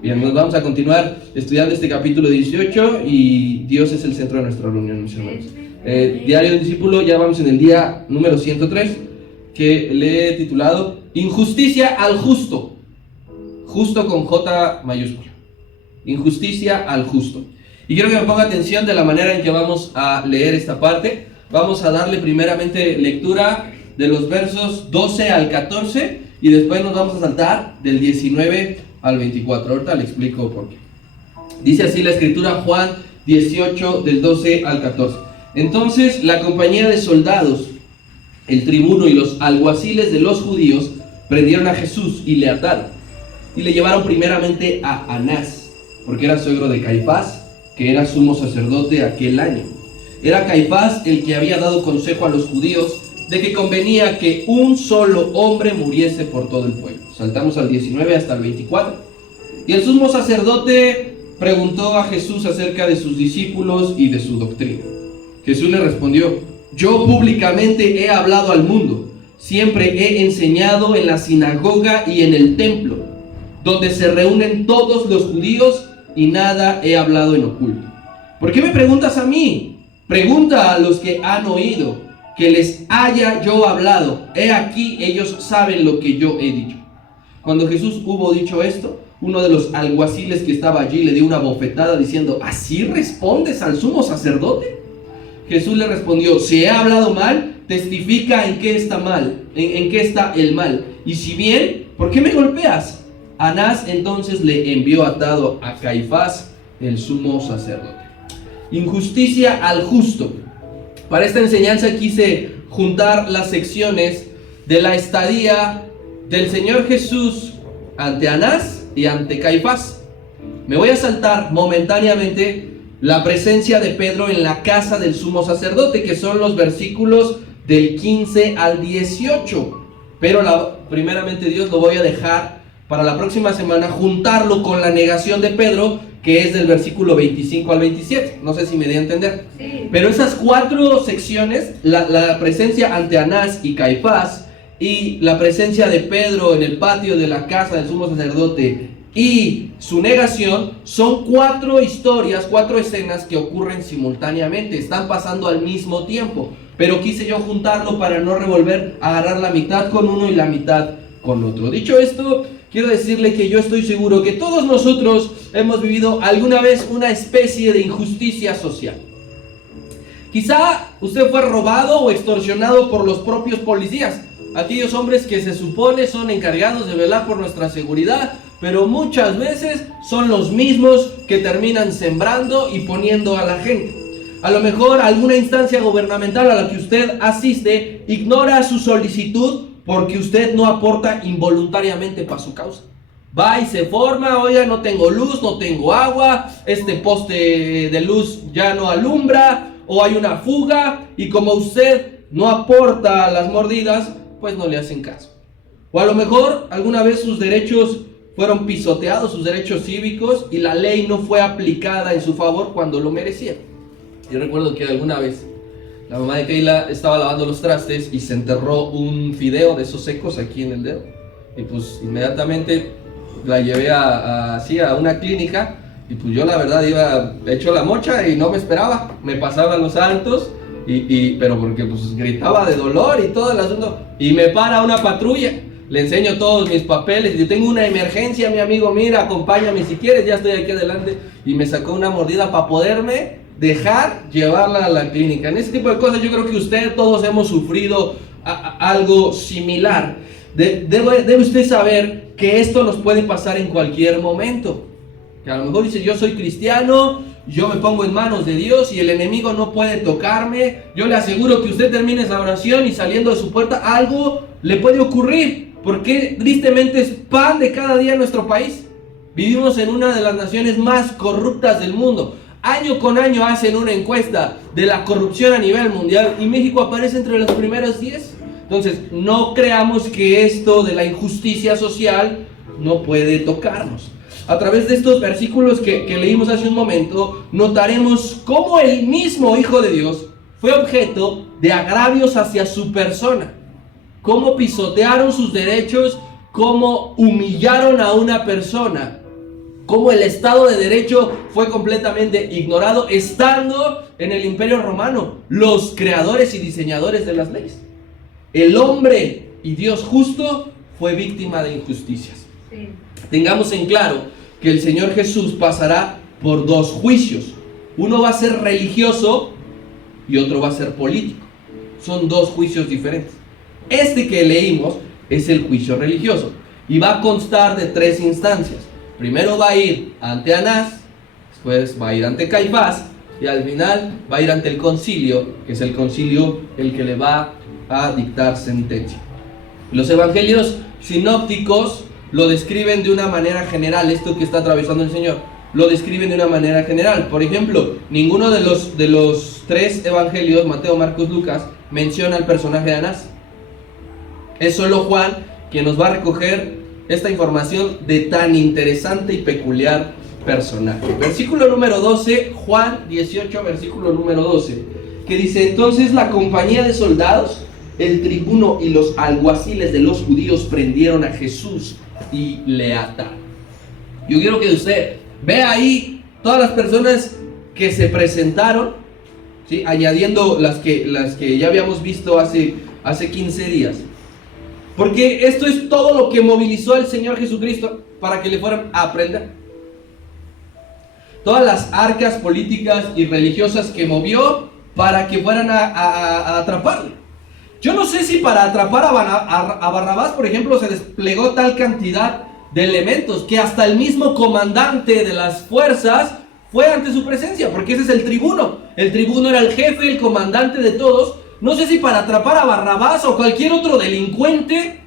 Bien, nos vamos a continuar estudiando este capítulo 18 y Dios es el centro de nuestra reunión, mis hermanos. Diario del discípulo, ya vamos en el día número 103, que le he titulado Injusticia al justo. Justo con J mayúscula. Injusticia al justo. Y quiero que me ponga atención de la manera en que vamos a leer esta parte. Vamos a darle primeramente lectura de los versos 12 al 14 y después nos vamos a saltar del 19 al 24. Ahorita le explico por qué. Dice así la escritura, Juan 18 del 12 al 14. Entonces la compañía de soldados, el tribuno y los alguaciles de los judíos prendieron a Jesús y le ataron y le llevaron primeramente a Anás, porque era suegro de Caifás, que era sumo sacerdote aquel año. Era Caifás el que había dado consejo a los judíos de que convenía que un solo hombre muriese por todo el pueblo. Saltamos al 19 hasta el 24. Y el sumo sacerdote preguntó a Jesús acerca de sus discípulos y de su doctrina. Jesús le respondió: yo públicamente he hablado al mundo, siempre he enseñado en la sinagoga y en el templo, donde se reúnen todos los judíos, y nada he hablado en oculto. ¿Por qué me preguntas a mí? Pregunta a los que han oído, que les haya yo hablado. He aquí, ellos saben lo que yo he dicho. Cuando Jesús hubo dicho esto, uno de los alguaciles que estaba allí le dio una bofetada diciendo: ¿así respondes al sumo sacerdote? Jesús le respondió: si he hablado mal, testifica en qué está mal, en qué está el mal. Y si bien, ¿por qué me golpeas? Anás entonces le envió atado a Caifás, el sumo sacerdote. Injusticia al justo. Para esta enseñanza quise juntar las secciones de la estadía del Señor Jesús ante Anás y ante Caifás. Me voy a saltar momentáneamente la presencia de Pedro en la casa del sumo sacerdote, que son los versículos del 15 al 18. Pero primeramente Dios lo voy a dejar para la próxima semana, juntarlo con la negación de Pedro, que es del versículo 25 al 27. No sé si me di a entender. Sí. Pero esas cuatro secciones, la presencia ante Anás y Caifás, y la presencia de Pedro en el patio de la casa del sumo sacerdote, y su negación, son cuatro historias, cuatro escenas que ocurren simultáneamente, están pasando al mismo tiempo. Pero quise yo juntarlo para no revolver, agarrar la mitad con uno y la mitad con otro. Dicho esto, quiero decirle que yo estoy seguro que todos nosotros hemos vivido alguna vez una especie de injusticia social. Quizá usted fue robado o extorsionado por los propios policías, aquellos hombres que se supone son encargados de velar por nuestra seguridad, pero muchas veces son los mismos que terminan sembrando y poniendo a la gente. A lo mejor alguna instancia gubernamental a la que usted asiste ignora su solicitud porque usted no aporta involuntariamente para su causa. Va y se forma: oiga, no tengo luz, no tengo agua, este poste de luz ya no alumbra, o hay una fuga, y como usted no aporta las mordidas, pues no le hacen caso. O a lo mejor alguna vez sus derechos fueron pisoteados, sus derechos cívicos, y la ley no fue aplicada en su favor cuando lo merecía. Yo recuerdo que alguna vez la mamá de Keila estaba lavando los trastes y se enterró un fideo de esos secos aquí en el dedo. Y pues inmediatamente la llevé a una clínica, y pues yo la verdad iba hecho la mocha y no me esperaba. Me pasaban los altos, pero porque pues gritaba de dolor y todo el asunto. Y me para una patrulla, le enseño todos mis papeles, y yo tengo una emergencia, mi amigo, mira, acompáñame si quieres, ya estoy aquí adelante. Y me sacó una mordida para poderme dejar llevarla a la clínica. En ese tipo de cosas yo creo que todos hemos sufrido algo similar. Debe usted saber que esto nos puede pasar en cualquier momento. Que a lo mejor dice: yo soy cristiano, yo me pongo en manos de Dios y el enemigo no puede tocarme. Yo le aseguro que usted termine esa oración y saliendo de su puerta algo le puede ocurrir, porque tristemente es pan de cada día en nuestro país. Vivimos en una de las naciones más corruptas del mundo. Año con año hacen una encuesta de la corrupción a nivel mundial y México aparece entre los primeros 10. Entonces, no creamos que esto de la injusticia social no puede tocarnos. A través de estos versículos que leímos hace un momento, notaremos cómo el mismo Hijo de Dios fue objeto de agravios hacia su persona. Cómo pisotearon sus derechos, cómo humillaron a una persona cómo el Estado de Derecho fue completamente ignorado estando en el Imperio Romano, los creadores y diseñadores de las leyes. El hombre y Dios justo fue víctima de injusticias. Sí. Tengamos en claro que el Señor Jesús pasará por dos juicios. Uno va a ser religioso y otro va a ser político. Son dos juicios diferentes. Este que leímos es el juicio religioso y va a constar de tres instancias. Primero va a ir ante Anás, después va a ir ante Caifás y al final va a ir ante el concilio, que es el concilio el que le va a dictar sentencia. Los evangelios sinópticos lo describen de una manera general. Esto que está atravesando el Señor lo describen de una manera general. Por ejemplo, ninguno de los tres evangelios, Mateo, Marcos, Lucas, menciona al personaje de Anás. Es solo Juan quien nos va a recoger esta información de tan interesante y peculiar personaje. Versículo número 12, Juan 18, versículo número 12, que dice: entonces la compañía de soldados, el tribuno y los alguaciles de los judíos prendieron a Jesús y le ataron. Yo quiero que usted vea ahí todas las personas que se presentaron, ¿sí? Añadiendo las que ya habíamos visto hace 15 días. Porque esto es todo lo que movilizó al Señor Jesucristo para que le fueran a prender. Todas las arcas políticas y religiosas que movió para que fueran a atraparle. Yo no sé si para atrapar a Barrabás, por ejemplo, se desplegó tal cantidad de elementos que hasta el mismo comandante de las fuerzas fue ante su presencia, porque ese es el tribuno. El tribuno era el jefe, el comandante de todos. No sé si para atrapar a Barrabás o cualquier otro delincuente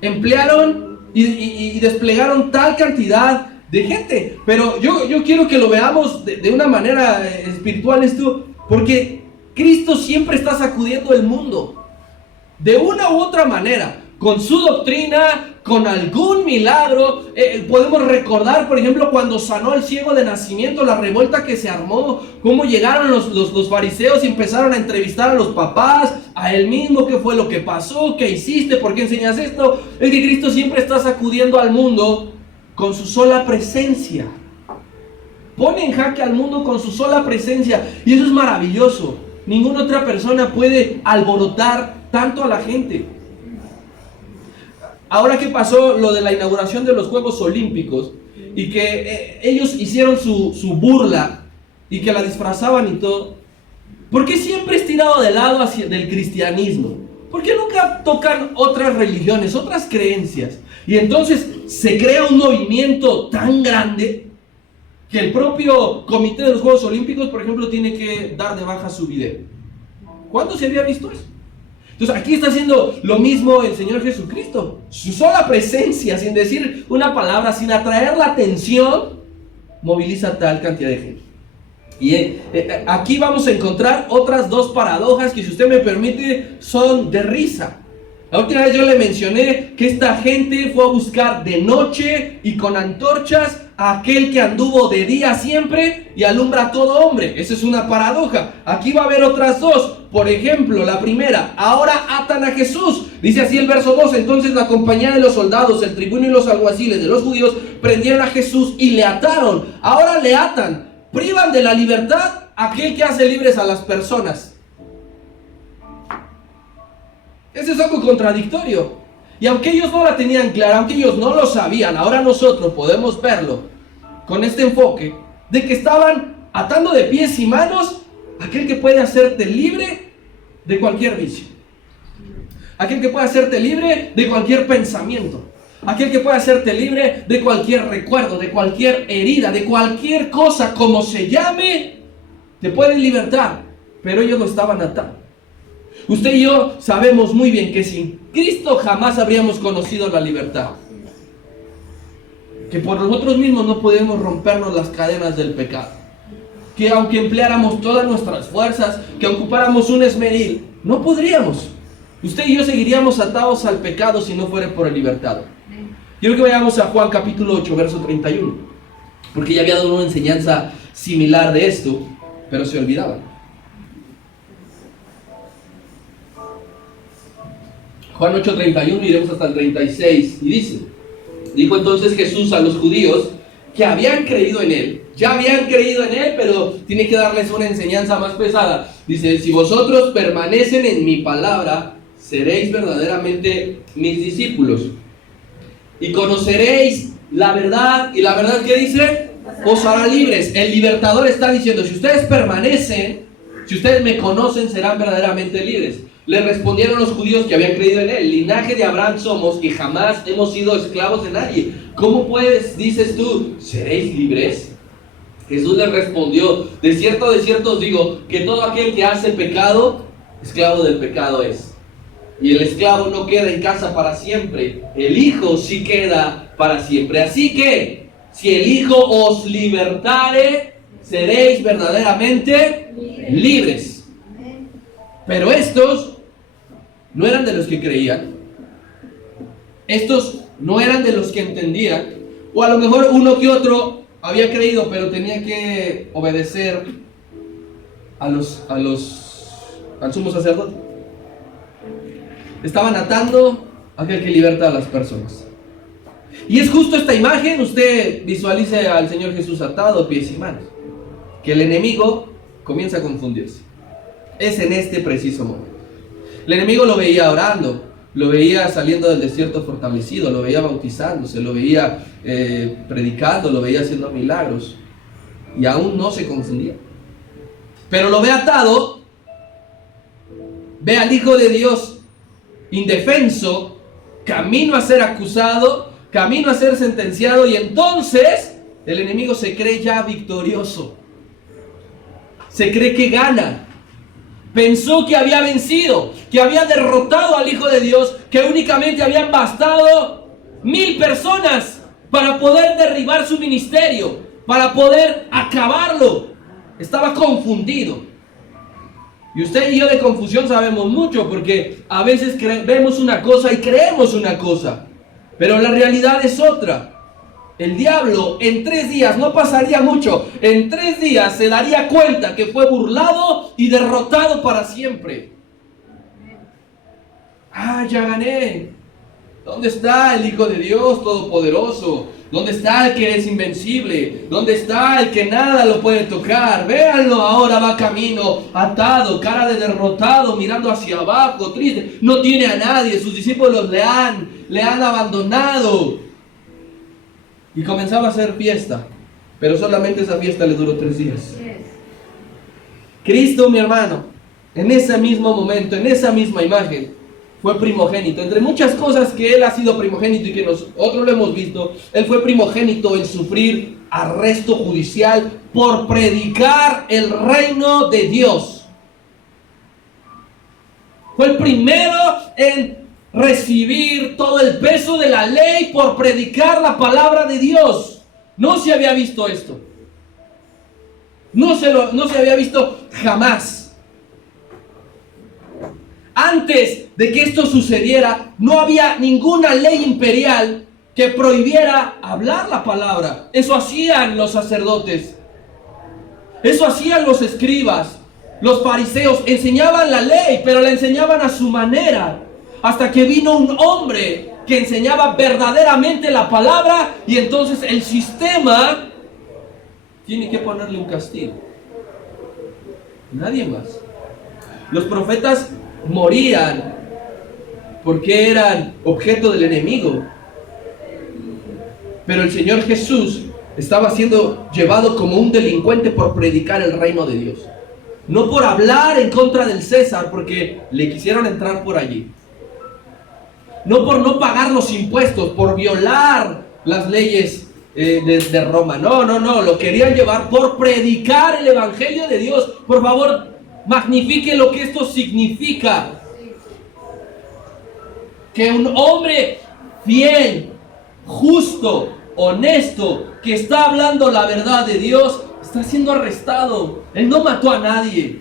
emplearon y desplegaron tal cantidad de gente. Pero yo quiero que lo veamos de una manera espiritual esto, porque Cristo siempre está sacudiendo el mundo. De una u otra manera, con su doctrina, con algún milagro. Podemos recordar, por ejemplo, cuando sanó al ciego de nacimiento, la revuelta que se armó, cómo llegaron los fariseos y empezaron a entrevistar a los papás, a él mismo, qué fue lo que pasó, qué hiciste, por qué enseñas esto. Es que Cristo siempre está sacudiendo al mundo con su sola presencia. Pone en jaque al mundo con su sola presencia, y eso es maravilloso. Ninguna otra persona puede alborotar tanto a la gente. Ahora que pasó lo de la inauguración de los Juegos Olímpicos y que ellos hicieron su burla y que la disfrazaban y todo, ¿por qué siempre es tirado de lado del cristianismo? ¿Por qué nunca tocan otras religiones, otras creencias? Y entonces se crea un movimiento tan grande que el propio comité de los Juegos Olímpicos, por ejemplo, tiene que dar de baja su video. ¿Cuándo se había visto eso? Entonces aquí está haciendo lo mismo el Señor Jesucristo. Su sola presencia, sin decir una palabra, sin atraer la atención, moviliza tal cantidad de gente. Y aquí vamos a encontrar otras dos paradojas que, si usted me permite, son de risa. La última vez yo le mencioné que esta gente fue a buscar de noche y con antorchas a aquel que anduvo de día siempre y alumbra a todo hombre. Esa es una paradoja. Aquí va a haber otras dos. Por ejemplo, la primera: ahora atan a Jesús. Dice así el verso 2: entonces la compañía de los soldados, el tribuno y los alguaciles de los judíos prendieron a Jesús y le ataron. Ahora le atan. Privan de la libertad a aquel que hace libres a las personas. Ese es algo contradictorio. Y aunque ellos no la tenían clara, aunque ellos no lo sabían, ahora nosotros podemos verlo con este enfoque de que estaban atando de pies y manos a aquel que puede hacerte libre de cualquier vicio, aquel que puede hacerte libre de cualquier pensamiento, aquel que puede hacerte libre de cualquier recuerdo, de cualquier herida, de cualquier cosa, como se llame, te pueden libertar. Pero ellos lo estaban atando. Usted y yo sabemos muy bien que sin Cristo jamás habríamos conocido la libertad. Que por nosotros mismos no podemos rompernos las cadenas del pecado. Que aunque empleáramos todas nuestras fuerzas, que ocupáramos un esmeril, no podríamos. Usted y yo seguiríamos atados al pecado si no fuera por el libertado. Quiero que vayamos a Juan capítulo 8, verso 31. Porque ya había dado una enseñanza similar de esto, pero se olvidaban. Juan 8:31, iremos hasta el 36, y dice: dijo entonces Jesús a los judíos que habían creído en él. Ya habían creído en él, pero tiene que darles una enseñanza más pesada. Dice, si vosotros permanecen en mi palabra, seréis verdaderamente mis discípulos. Y conoceréis la verdad. ¿Y la verdad qué dice? Os hará libres. El libertador está diciendo, si ustedes permanecen, si ustedes me conocen, serán verdaderamente libres. Le respondieron los judíos que habían creído en él, linaje de Abraham somos y jamás hemos sido esclavos de nadie. ¿Cómo pues, dices tú, seréis libres? Jesús les respondió, de cierto os digo, que todo aquel que hace pecado, esclavo del pecado es. Y el esclavo no queda en casa para siempre, el Hijo sí queda para siempre. Así que, si el Hijo os libertare, seréis verdaderamente libres. Pero estos no eran de los que creían. Estos no eran de los que entendían. O a lo mejor uno que otro había creído, pero tenía que obedecer al sumo sacerdote. Estaban atando a aquel que liberta a las personas. Y es justo esta imagen, usted visualice al Señor Jesús atado, pies y manos. Que el enemigo comienza a confundirse. Es en este preciso momento. El enemigo lo veía orando, lo veía saliendo del desierto fortalecido, lo veía bautizándose, lo veía predicando, lo veía haciendo milagros. Y aún no se confundía. Pero lo ve atado, ve al Hijo de Dios indefenso, camino a ser acusado, camino a ser sentenciado, y entonces el enemigo se cree ya victorioso. Se cree que gana. Pensó que había vencido, que había derrotado al Hijo de Dios, que únicamente habían bastado 1000 personas para poder derribar su ministerio, para poder acabarlo. Estaba confundido. Y usted y yo de confusión sabemos mucho, porque a veces vemos una cosa y creemos una cosa, pero la realidad es otra. El diablo en 3 días, no pasaría mucho, en 3 días se daría cuenta que fue burlado y derrotado para siempre. Ya gané. ¿Dónde está el Hijo de Dios Todopoderoso? ¿Dónde está el que es invencible? ¿Dónde está el que nada lo puede tocar? Véanlo, ahora va camino, atado, cara de derrotado, mirando hacia abajo, triste. No tiene a nadie, sus discípulos le han abandonado. Y comenzaba a hacer fiesta, pero solamente esa fiesta le duró 3 días. Cristo, mi hermano, en ese mismo momento, en esa misma imagen, fue primogénito. Entre muchas cosas que Él ha sido primogénito y que nosotros lo hemos visto, Él fue primogénito en sufrir arresto judicial por predicar el reino de Dios. Fue el primero en recibir todo el peso de la ley por predicar la palabra de Dios. No se había visto esto. No se había visto jamás. Antes de que esto sucediera, no había ninguna ley imperial que prohibiera hablar la palabra. Eso hacían los sacerdotes. Eso hacían los escribas. Los fariseos enseñaban la ley, pero la enseñaban a su manera. Hasta que vino un hombre que enseñaba verdaderamente la palabra, y entonces el sistema tiene que ponerle un castigo. Nadie más. Los profetas morían porque eran objeto del enemigo. Pero el Señor Jesús estaba siendo llevado como un delincuente por predicar el reino de Dios. No por hablar en contra del César, porque le quisieron entrar por allí. No por no pagar los impuestos, por violar las leyes de Roma. No, lo querían llevar por predicar el evangelio de Dios. Por favor, magnifique lo que esto significa. Que un hombre fiel, justo, honesto, que está hablando la verdad de Dios, está siendo arrestado. Él no mató a nadie.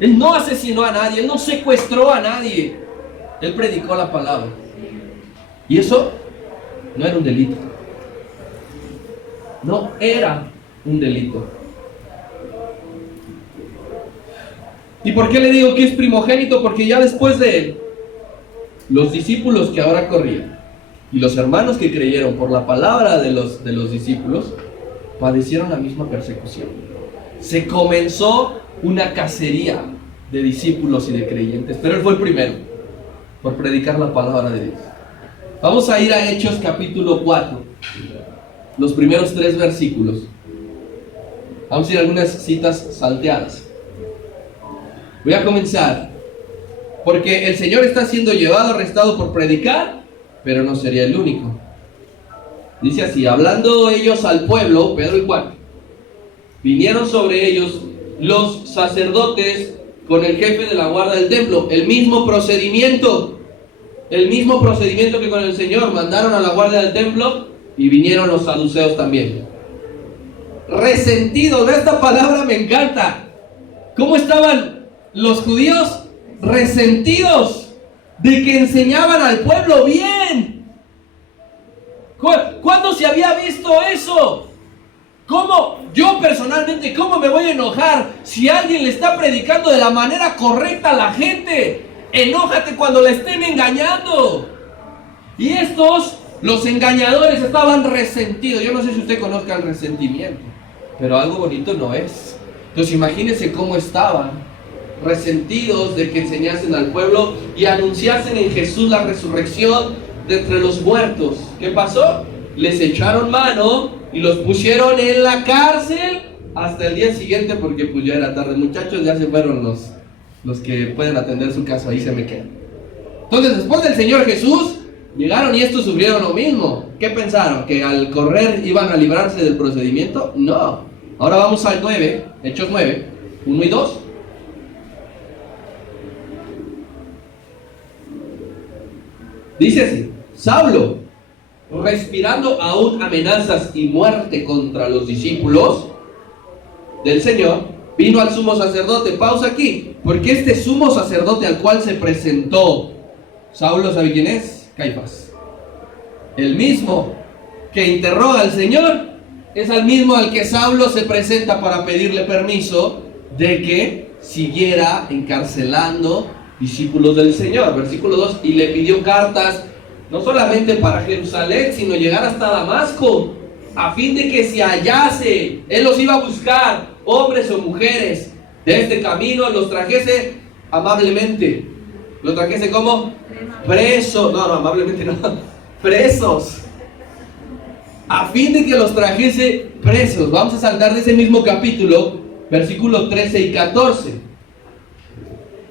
Él no asesinó a nadie. Él no secuestró a nadie. Él predicó la palabra. Y eso no era un delito. No era un delito. ¿Y por qué le digo que es primogénito? Porque ya después de él, los discípulos que ahora corrían, Y los hermanos que creyeron por la palabra de los discípulos padecieron la misma persecución. Se comenzó una cacería de discípulos y de creyentes, pero él fue el primero por predicar la palabra de Dios. Vamos a ir a Hechos capítulo 4, los primeros 3 versículos. Vamos a ir a algunas citas salteadas. Voy a comenzar, porque el Señor está siendo llevado, arrestado por predicar, pero no sería el único. Dice así: hablando ellos al pueblo, Pedro y Juan, vinieron sobre ellos los sacerdotes con el jefe de la guardia del templo. El mismo procedimiento que con el Señor. Mandaron a la guardia del templo y vinieron los saduceos también. Resentidos, esta palabra me encanta. ¿Cómo estaban los judíos? Resentidos de que enseñaban al pueblo bien. ¿Cuándo se había visto eso? Yo personalmente, ¿cómo me voy a enojar si alguien le está predicando de la manera correcta a la gente? Enójate cuando le estén engañando. Y estos, los engañadores, estaban resentidos. Yo no sé si usted conozca el resentimiento, pero algo bonito no es. Entonces imagínense cómo estaban, resentidos de que enseñasen al pueblo y anunciasen en Jesús la resurrección de entre los muertos. ¿Qué pasó? Les echaron mano y los pusieron en la cárcel hasta el día siguiente, porque pues ya era tarde. Muchachos, ya se fueron los que pueden atender su caso, ahí se me quedan. Entonces, después del Señor Jesús, llegaron y estos sufrieron lo mismo. ¿Qué pensaron? ¿Que al correr iban a librarse del procedimiento? No. Ahora vamos al 9, Hechos 9, 1 y 2. Dice así: Saulo, respirando aún amenazas y muerte contra los discípulos del Señor, vino al sumo sacerdote. Pausa aquí, porque este sumo sacerdote al cual se presentó Saulo, ¿sabe quién es? Caifás. El mismo que interroga al Señor es el mismo al que Saulo se presenta para pedirle permiso de que siguiera encarcelando discípulos del Señor. Versículo 2: y le pidió cartas no solamente para Jerusalén, sino llegar hasta Damasco, a fin de que se hallase, él los iba a buscar, hombres o mujeres de este camino, los trajese amablemente. ¿Los trajese cómo? Presos. No, amablemente no. Presos. A fin de que los trajese presos. Vamos a saltar de ese mismo capítulo, versículos 13 y 14.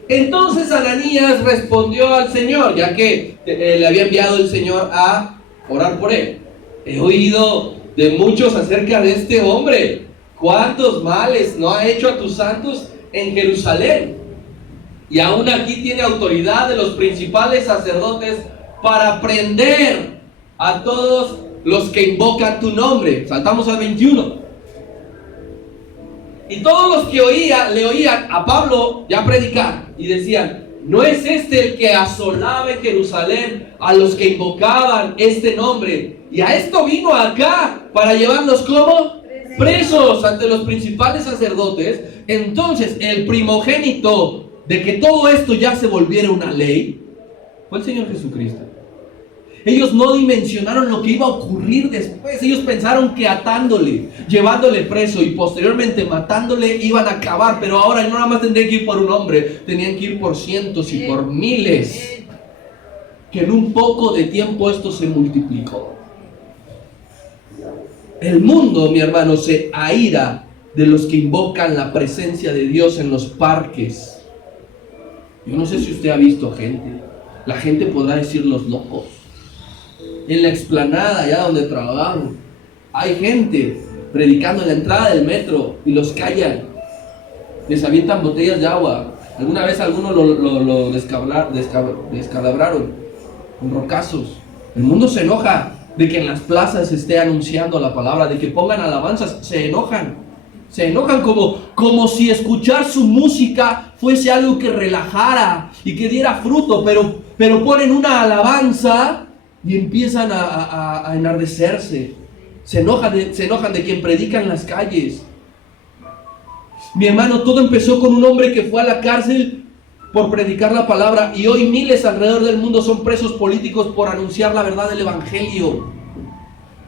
Entonces Ananías respondió al Señor, ya que le había enviado el Señor a orar por él: he oído de muchos acerca de este hombre, cuántos males no ha hecho a tus santos en Jerusalén, y aún aquí tiene autoridad de los principales sacerdotes para prender a todos los que invocan tu nombre. Saltamos al 21. Y todos los que le oían a Pablo ya predicar y decían: ¿no es este el que asolaba en Jerusalén a los que invocaban este nombre? Y a esto vino acá para llevarlos como presos ante los principales sacerdotes. Entonces el primogénito de que todo esto ya se volviera una ley fue el Señor Jesucristo. Ellos no dimensionaron lo que iba a ocurrir después. Ellos pensaron que atándole, llevándole preso y posteriormente matándole iban a acabar. Pero ahora no nada más tendrían que ir por un hombre, tenían que ir por cientos y por miles. Que en un poco de tiempo esto se multiplicó. El mundo, mi hermano, se aira de los que invocan la presencia de Dios en los parques. Yo no sé si usted ha visto gente. La gente podrá decir los locos. En la explanada, allá donde trabajan, hay gente predicando en la entrada del metro y los callan. Les avientan botellas de agua. Alguna vez algunos lo descalabraron con rocazos. El mundo se enoja de que en las plazas se esté anunciando la palabra, de que pongan alabanzas. Se enojan como si escuchar su música fuese algo que relajara y que diera fruto, pero ponen una alabanza y empiezan a enardecerse. Se enojan de quien predica en las calles. Mi hermano, todo empezó con un hombre que fue a la cárcel por predicar la palabra, y hoy miles alrededor del mundo son presos políticos por anunciar la verdad del Evangelio.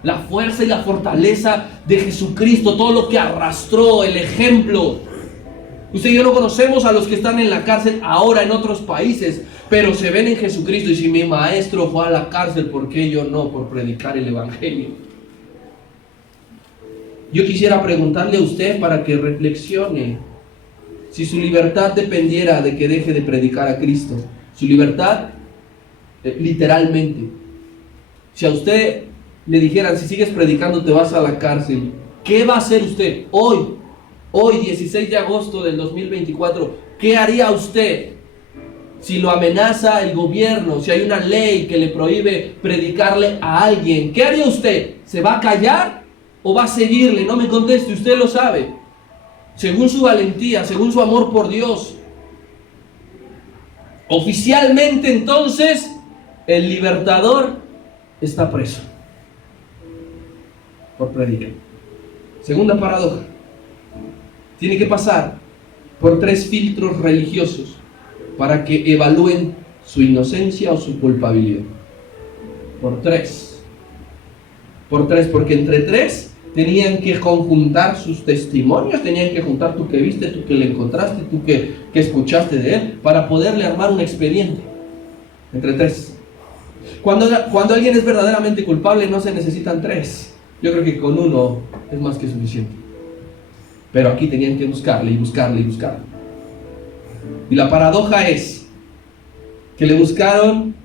La fuerza y la fortaleza de Jesucristo, todo lo que arrastró, el ejemplo. Usted y yo no conocemos a los que están en la cárcel ahora en otros países, pero se ven en Jesucristo. Y si mi maestro fue a la cárcel, ¿por qué yo no? Por predicar el Evangelio. Yo quisiera preguntarle a usted para que reflexione. Si su libertad dependiera de que deje de predicar a Cristo, su libertad, literalmente, si a usted le dijeran, si sigues predicando te vas a la cárcel, ¿qué va a hacer usted hoy, 16 de agosto del 2024? ¿Qué haría usted si lo amenaza el gobierno, si hay una ley que le prohíbe predicarle a alguien? ¿Qué haría usted? ¿Se va a callar o va a seguirle? No me conteste, usted lo sabe. Según su valentía, según su amor por Dios. Oficialmente, entonces, el libertador está preso por predicar. Segunda paradoja. Tiene que pasar por 3 filtros religiosos para que evalúen su inocencia o su culpabilidad. Por 3, porque entre 3 tenían que conjuntar sus testimonios, tenían que juntar tú que viste, tú que le encontraste, tú que escuchaste de él, para poderle armar un expediente. Entre 3. Cuando alguien es verdaderamente culpable no se necesitan 3. Yo creo que con 1 es más que suficiente. Pero aquí tenían que buscarle y buscarle y buscarle. Y la paradoja es que le buscaron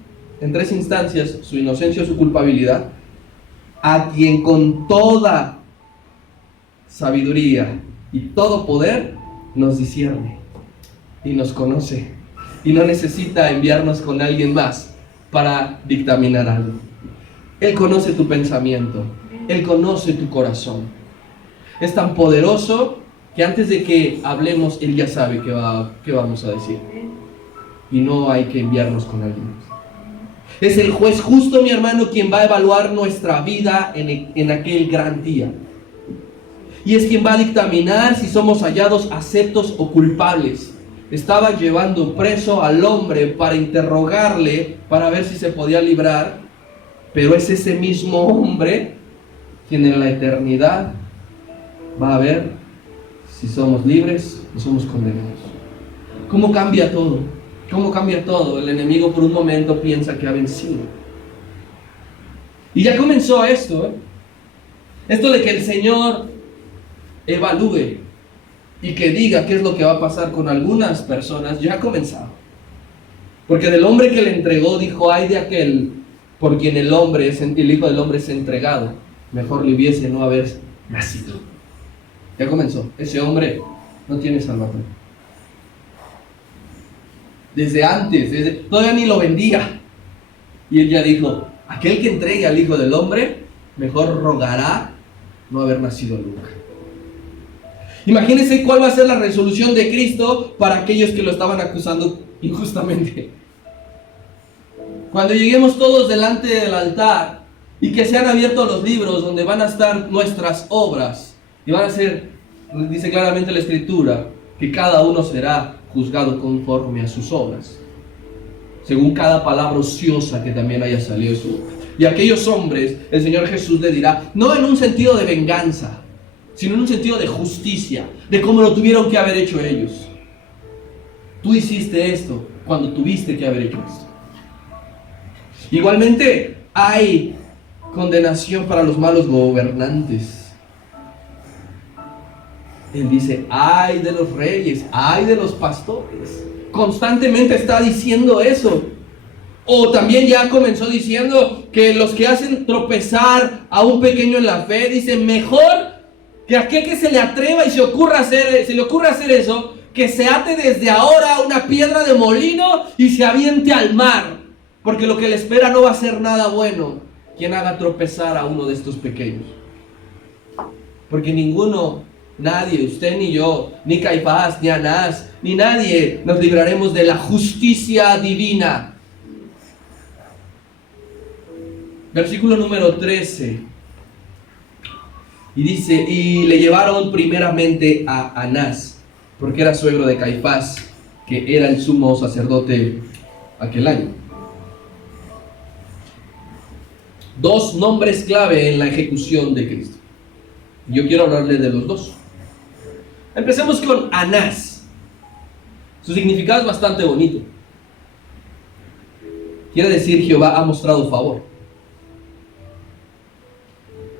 en 3 instancias su inocencia o su culpabilidad, a quien con toda sabiduría y todo poder nos discierne y nos conoce y no necesita enviarnos con alguien más para dictaminar algo. Él conoce tu pensamiento, Él conoce tu corazón. Es tan poderoso que antes de que hablemos, Él ya sabe qué vamos a decir, y no hay que enviarnos con alguien más. Es el juez justo, mi hermano, quien va a evaluar nuestra vida en aquel gran día. Y es quien va a dictaminar si somos hallados aceptos o culpables. Estaban llevando preso al hombre para interrogarle, para ver si se podía librar, pero es ese mismo hombre quien en la eternidad va a ver si somos libres o somos condenados. ¿Cómo cambia todo? ¿Cómo cambia todo? El enemigo por un momento piensa que ha vencido. Y ya comenzó esto, Esto de que el Señor evalúe y que diga qué es lo que va a pasar con algunas personas, ya ha comenzado. Porque del hombre que le entregó, dijo, ay de aquel por quien el Hijo del Hombre es entregado, mejor le hubiese no haber nacido. Ya comenzó. Ese hombre no tiene salvación. Desde antes, todavía ni lo vendía. Y él ya dijo, aquel que entregue al Hijo del Hombre, mejor rogará no haber nacido nunca. Imagínense cuál va a ser la resolución de Cristo para aquellos que lo estaban acusando injustamente. Cuando lleguemos todos delante del altar y que se han abierto los libros donde van a estar nuestras obras, y van a ser, dice claramente la Escritura, que cada uno será juzgado conforme a sus obras, según cada palabra ociosa que también haya salido de su boca. Y a aquellos hombres el Señor Jesús le dirá, no en un sentido de venganza, sino en un sentido de justicia, de cómo lo tuvieron que haber hecho ellos. Tú hiciste esto cuando tuviste que haber hecho esto. Igualmente hay condenación para los malos gobernantes. Él dice, ay de los reyes, ay de los pastores. Constantemente está diciendo eso. O también ya comenzó diciendo que los que hacen tropezar a un pequeño en la fe, dicen, mejor que aquel que se le atreva y se le ocurra hacer eso, que se ate desde ahora a una piedra de molino y se aviente al mar, porque lo que le espera no va a ser nada bueno quien haga tropezar a uno de estos pequeños. Porque nadie, usted ni yo, ni Caifás, ni Anás, ni nadie nos libraremos de la justicia divina. Versículo número 13. Y dice, y le llevaron primeramente a Anás, porque era suegro de Caifás, que era el sumo sacerdote aquel año. Dos nombres clave en la ejecución de Cristo. Yo quiero hablarles de los dos. Empecemos con Anás. Su significado es bastante bonito. Quiere decir Jehová ha mostrado favor.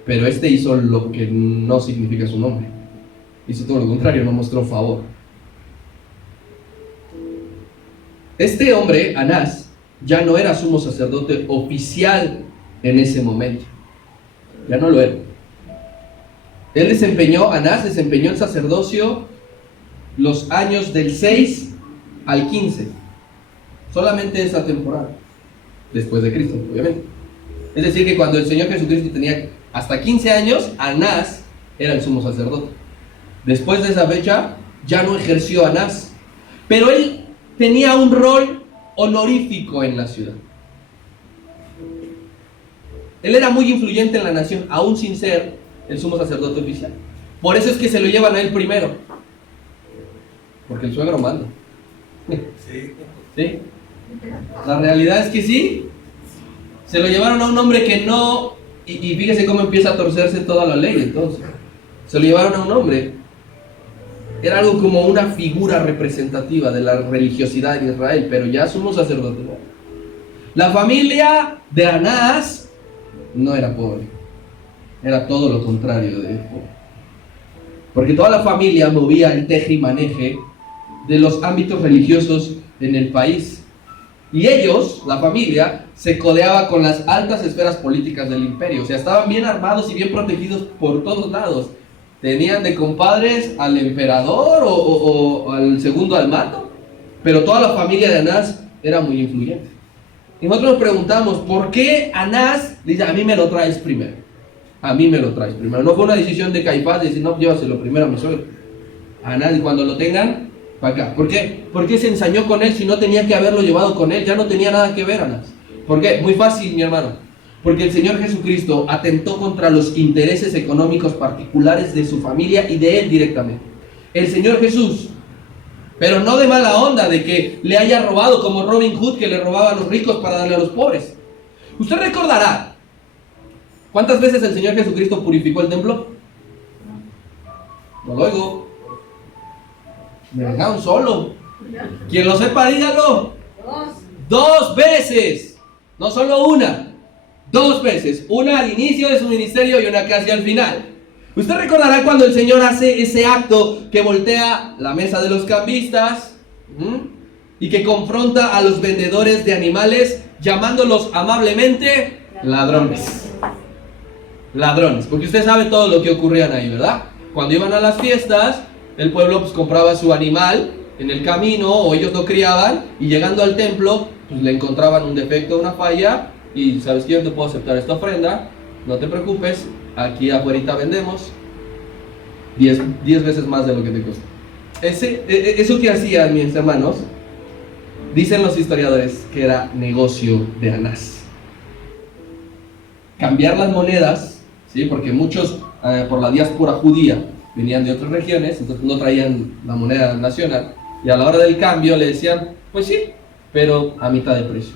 Pero este hizo lo que no significa su nombre. Hizo todo lo contrario, no mostró favor. Este hombre, Anás, ya no era sumo sacerdote oficial en ese momento. Ya no lo era. Anás desempeñó el sacerdocio los años del 6 al 15. Solamente esa temporada. Después de Cristo, obviamente. Es decir, que cuando el Señor Jesucristo tenía hasta 15 años, Anás era el sumo sacerdote. Después de esa fecha, ya no ejerció Anás. Pero él tenía un rol honorífico en la ciudad. Él era muy influyente en la nación, aún sin ser el sumo sacerdote oficial. Por eso es que se lo llevan a él primero. Porque el suegro manda. ¿Sí? La realidad es que sí. Se lo llevaron a un hombre que no... Y fíjese cómo empieza a torcerse toda la ley entonces. Se lo llevaron a un hombre. Era algo como una figura representativa de la religiosidad en Israel, pero ya sumo sacerdote. La familia de Anás no era pobre. Era todo lo contrario de pobre. Porque toda la familia movía el teje y maneje de los ámbitos religiosos en el país. Y ellos, la familia, se codeaba con las altas esferas políticas del imperio. O sea, estaban bien armados y bien protegidos por todos lados. Tenían de compadres al emperador o al segundo al mando. Pero toda la familia de Anás era muy influyente. Y nosotros nos preguntamos, ¿por qué Anás dice, a mí me lo traes primero? A mí me lo traes primero. No fue una decisión de Caifás de decir, no, llévaselo primero a mi suegro. Anás, y cuando lo tengan, para acá. ¿Por qué? ¿Por qué se ensañó con él si no tenía que haberlo llevado con él? Ya no tenía nada que ver, Anás. ¿Por qué? Muy fácil, mi hermano. Porque el Señor Jesucristo atentó contra los intereses económicos particulares de su familia y de él directamente. El Señor Jesús, pero no de mala onda, de que le haya robado como Robin Hood, que le robaba a los ricos para darle a los pobres. Usted recordará, ¿cuántas veces el Señor Jesucristo purificó el templo? No lo oigo. Me dejaron solo. Quien lo sepa, dígalo. Dos veces. No solo una. 2 veces. Una al inicio de su ministerio y una casi al final. Usted recordará cuando el Señor hace ese acto que voltea la mesa de los cambistas y que confronta a los vendedores de animales llamándolos amablemente ladrones. Ladrones. Porque usted sabe todo lo que ocurrían ahí, ¿verdad? Cuando iban a las fiestas, el pueblo pues compraba su animal en el camino o ellos lo criaban y llegando al templo pues le encontraban un defecto, una falla y ¿sabes qué? Yo te puedo aceptar esta ofrenda, no te preocupes, aquí afuera vendemos 10 veces más de lo que te cuesta. Eso que hacían mis hermanos, dicen los historiadores que era negocio de Anás. Cambiar las monedas, ¿sí? Porque muchos por la diáspora judía venían de otras regiones, entonces no traían la moneda nacional, y a la hora del cambio le decían, pues sí, pero a mitad de precio.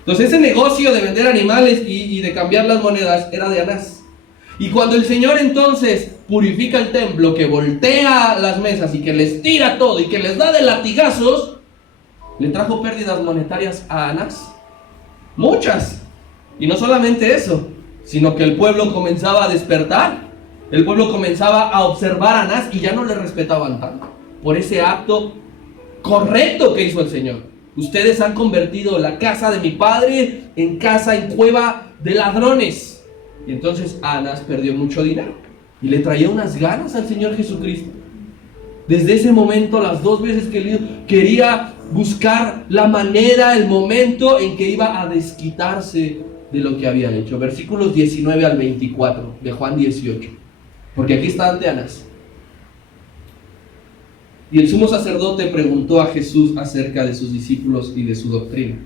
Entonces ese negocio de vender animales y de cambiar las monedas era de Anás. Y cuando el Señor entonces purifica el templo, que voltea las mesas y que les tira todo y que les da de latigazos, le trajo pérdidas monetarias a Anás. Muchas. Y no solamente eso, sino que el pueblo comenzaba a despertar. El pueblo comenzaba a observar a Anás y ya no le respetaban tanto por ese acto correcto que hizo el Señor. Ustedes han convertido la casa de mi padre en cueva de ladrones. Y entonces Anás perdió mucho dinero y le traía unas ganas al Señor Jesucristo. Desde ese momento, las 2 veces que él quería buscar la manera, el momento en que iba a desquitarse de lo que había hecho. Versículos 19 al 24 de Juan 18. Porque aquí está ante Anás. Y el sumo sacerdote preguntó a Jesús acerca de sus discípulos y de su doctrina.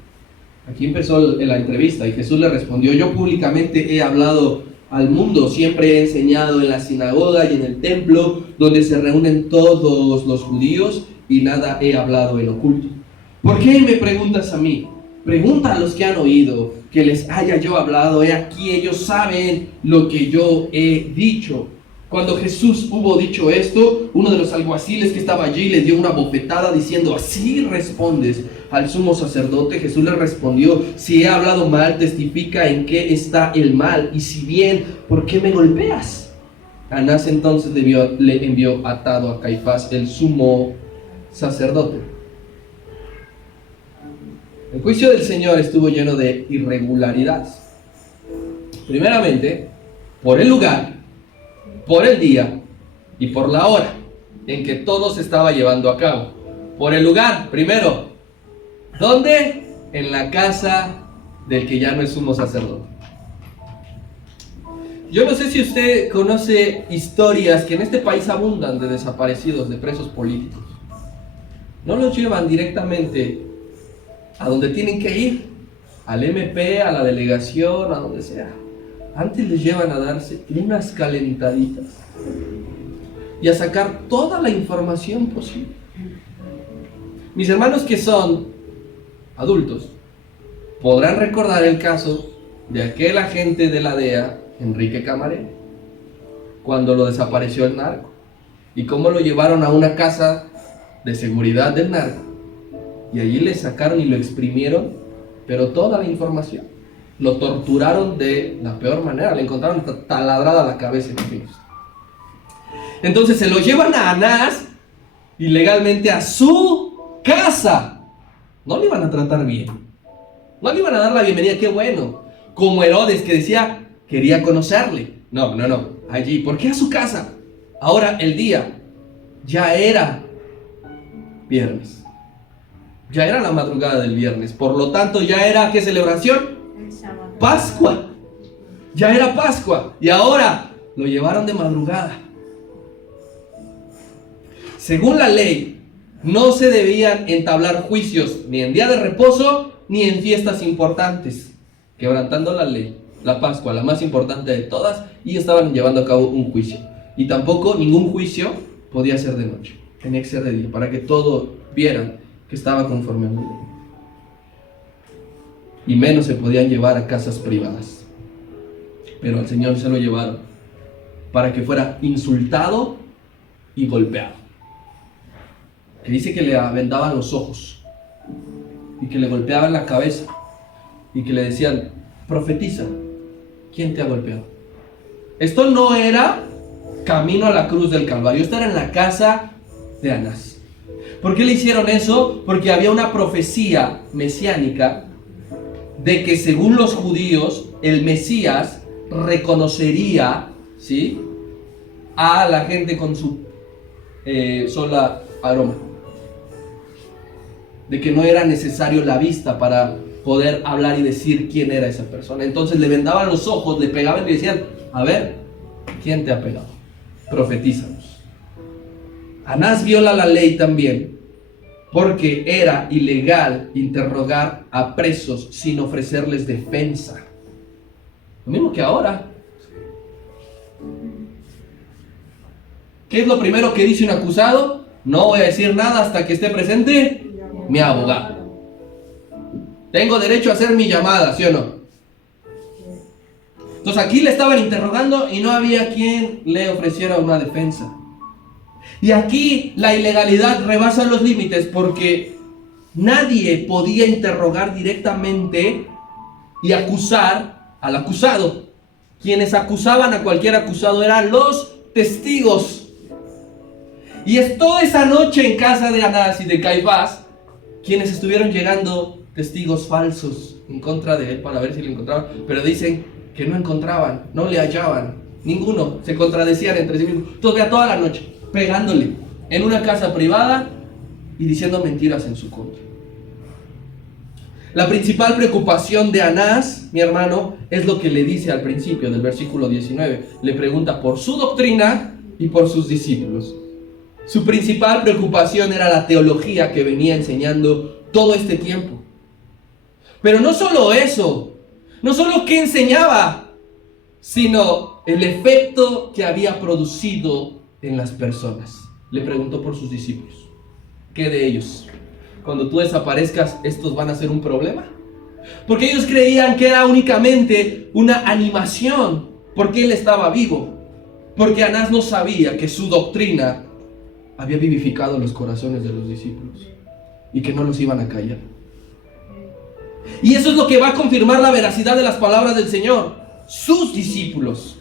Aquí empezó la entrevista y Jesús le respondió: yo públicamente he hablado al mundo, siempre he enseñado en la sinagoga y en el templo donde se reúnen todos los judíos, y nada he hablado en oculto. ¿Por qué me preguntas a mí? Pregunta a los que han oído que les haya yo hablado. He aquí, ellos saben lo que yo he dicho. Cuando Jesús hubo dicho esto, uno de los alguaciles que estaba allí le dio una bofetada diciendo: ¿así respondes al sumo sacerdote? Jesús le respondió: si he hablado mal, testifica en qué está el mal, y si bien, ¿por qué me golpeas? Anás entonces le envió atado a Caifás, el sumo sacerdote. El juicio del Señor estuvo lleno de irregularidades. Primeramente, por el lugar, por el día y por la hora en que todo se estaba llevando a cabo. Por el lugar, primero, ¿dónde? En la casa del que ya no es sumo sacerdote. Yo no sé si usted conoce historias que en este país abundan de desaparecidos, de presos políticos. No los llevan directamente a donde tienen que ir, al MP, a la delegación, a donde sea. Antes les llevan a darse unas calentaditas y a sacar toda la información posible. Mis hermanos que son adultos podrán recordar el caso de aquel agente de la DEA, Enrique Camarena, cuando lo desapareció el narco y cómo lo llevaron a una casa de seguridad del narco y allí le sacaron y lo exprimieron, pero toda la información. Lo torturaron de la peor manera, le encontraron taladrada la cabeza. Entonces se lo llevan a Anás ilegalmente a su casa. No le iban a tratar bien, no le iban a dar la bienvenida, qué bueno, como Herodes que decía, quería conocerle. No, allí, ¿por qué a su casa? Ahora el día ya era viernes, ya era la madrugada del viernes, por lo tanto ya era, ¿qué celebración? Pascua, ya era Pascua, y ahora lo llevaron de madrugada. Según la ley, no se debían entablar juicios ni en día de reposo ni en fiestas importantes, quebrantando la ley. La Pascua, la más importante de todas, y estaban llevando a cabo un juicio. Y tampoco ningún juicio podía ser de noche, tenía que ser de día, para que todos vieran que estaba conforme a la ley. Y menos se podían llevar a casas privadas. Pero al Señor se lo llevaron para que fuera insultado y golpeado. Que dice que le vendaban los ojos y que le golpeaban la cabeza y que le decían: profetiza, ¿quién te ha golpeado? Esto no era camino a la cruz del Calvario, esto era en la casa de Anás. ¿Por qué le hicieron eso? Porque había una profecía mesiánica de que según los judíos el Mesías reconocería, ¿sí?, a la gente con su sola aroma, de que no era necesario la vista para poder hablar y decir quién era esa persona. Entonces le vendaban los ojos, le pegaban y decían: a ver, ¿quién te ha pegado? Profetízanos. Anás viola la ley también, porque era ilegal interrogar a presos sin ofrecerles defensa. Lo mismo que ahora. ¿Qué es lo primero que dice un acusado? No voy a decir nada hasta que esté presente mi abogado. Tengo derecho a hacer mi llamada, ¿sí o no? Entonces aquí le estaban interrogando y no había quien le ofreciera una defensa. Y aquí la ilegalidad rebasa los límites porque nadie podía interrogar directamente y acusar al acusado. Quienes acusaban a cualquier acusado eran los testigos. Y es toda esa noche en casa de Anás y de Caifás quienes estuvieron llegando testigos falsos en contra de él para ver si lo encontraban, pero dicen que no encontraban, no le hallaban, ninguno, se contradecían entre sí mismos. Todavía toda la noche pegándole en una casa privada y diciendo mentiras en su contra. La principal preocupación de Anás, mi hermano, es lo que le dice al principio del versículo 19. Le pregunta por su doctrina y por sus discípulos. Su principal preocupación era la teología que venía enseñando todo este tiempo. Pero no solo eso, no solo qué enseñaba, sino el efecto que había producido en las personas. Le preguntó por sus discípulos. ¿qué de ellos? Cuando tú desaparezcas, ¿estos van a ser un problema? Porque ellos creían que era únicamente una animación, porque él estaba vivo. Porque Anás no sabía que su doctrina había vivificado los corazones de los discípulos y que no los iban a callar. Y eso es lo que va a confirmar la veracidad de las palabras del Señor, sus discípulos.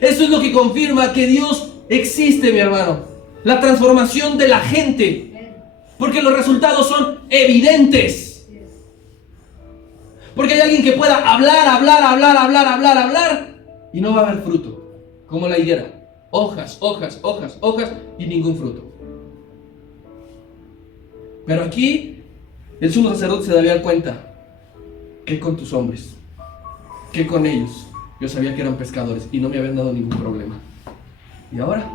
Eso es lo que confirma que Dios existe, mi hermano. La transformación de la gente, porque los resultados son evidentes. Porque hay alguien que pueda hablar y no va a haber fruto, como la higuera. Hojas y ningún fruto. Pero aquí el sumo sacerdote se daría cuenta. ¿Qué con tus hombres? ¿Qué con ellos? Yo sabía que eran pescadores y no me habían dado ningún problema. ¿Y ahora?